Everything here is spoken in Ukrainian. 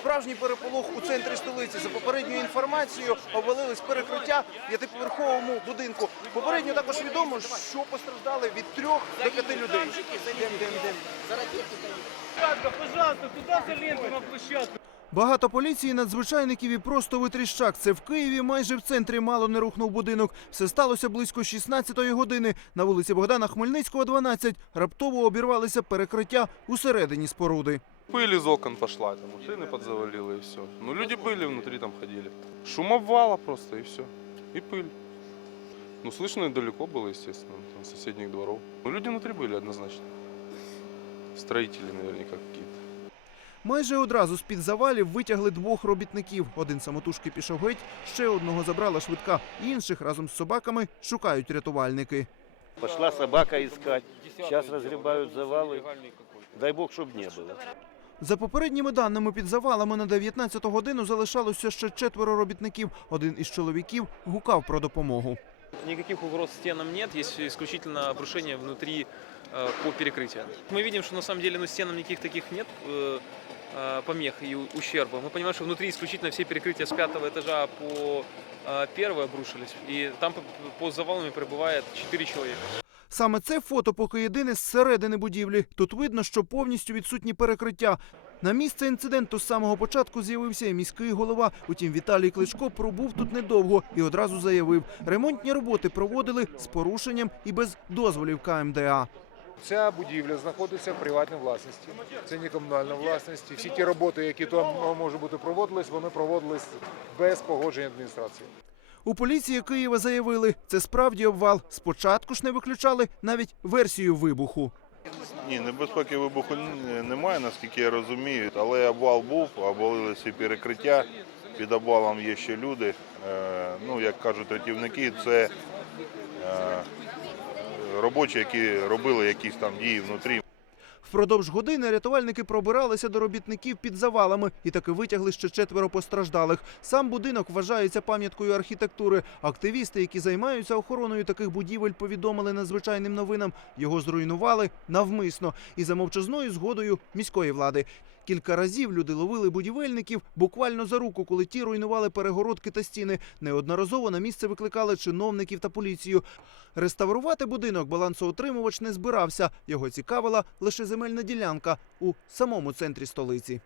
Справжній переполох у центрі столиці. За попередньою інформацією обвалились перекриття п'ятиповерховому будинку. Попередньо також відомо, що постраждали від трьох до п'яти людей. Йдем, йдем, йдем. Пожалуйста, туди за ленту на площадку. Багато поліції, надзвичайників і просто витріщак. Це в Києві майже в центрі мало не рухнув будинок. Все сталося близько 16-ї години. На вулиці Богдана Хмельницького, 12. Раптово обірвалися перекриття усередині споруди. Пыль из окон пошла, там машины подзавалило и все. Ну, люди были внутри, там ходили. Шум обвала просто и все. И пыль. Ну, слышно и далеко было, естественно, там, соседних дворов. Ну, люди внутри были однозначно. Строители наверняка какие-то. Майже одразу з-під завалів витягли двох робітників. Один самотужки пішов геть, ще одного забрала швидка. Інших разом з собаками шукають рятувальники. Пошла собака искать. Сейчас разгребают завалы. Дай бог, чтобы не было. За попередніми даними під завалами на 19 годину залишалося ще четверо робітників. Один із чоловіків гукав про допомогу. Никаких угроз стенам нет, есть исключительно обрушение внутри э, по перекрытию. Мы видим, что на самом деле ну, стенам никаких таких нет э, э, помех и у- ущерба. Мы понимаем, что внутри исключительно все перекрытия с пятого этажа по э, первый обрушились, и там по, по завалам пребывает 4 человека. Саме це фото поки єдине з середини будівлі. Тут видно, що повністю відсутні перекриття. На місце інциденту з самого початку з'явився і міський голова. Утім, Віталій Кличко пробув тут недовго і одразу заявив, ремонтні роботи проводили з порушенням і без дозволів КМДА. Ця будівля знаходиться в приватній власності. Це не комунальна власність. Всі ті роботи, які там може бути проводились, вони проводились без погодження адміністрації. У поліції Києва заявили, це справді обвал. Спочатку ж не виключали навіть версію вибуху. Ні, небезпеки вибуху немає, наскільки я розумію, але обвал був, обвалилися перекриття. Під обвалом є ще люди. Е, Ну, як кажуть рятівники, це е, робочі, які робили якісь там дії внутрі. Впродовж години рятувальники пробиралися до робітників під завалами і таки витягли ще четверо постраждалих. Сам будинок вважається пам'яткою архітектури. Активісти, які займаються охороною таких будівель, повідомили надзвичайним новинам. Його зруйнували навмисно і за мовчазною згодою міської влади. Кілька разів люди ловили будівельників буквально за руку, коли ті руйнували перегородки та стіни. Неодноразово на місце викликали чиновників та поліцію. Реставрувати будинок балансоотримувач не збирався. Його цікавила лише земельна ділянка у самому центрі столиці.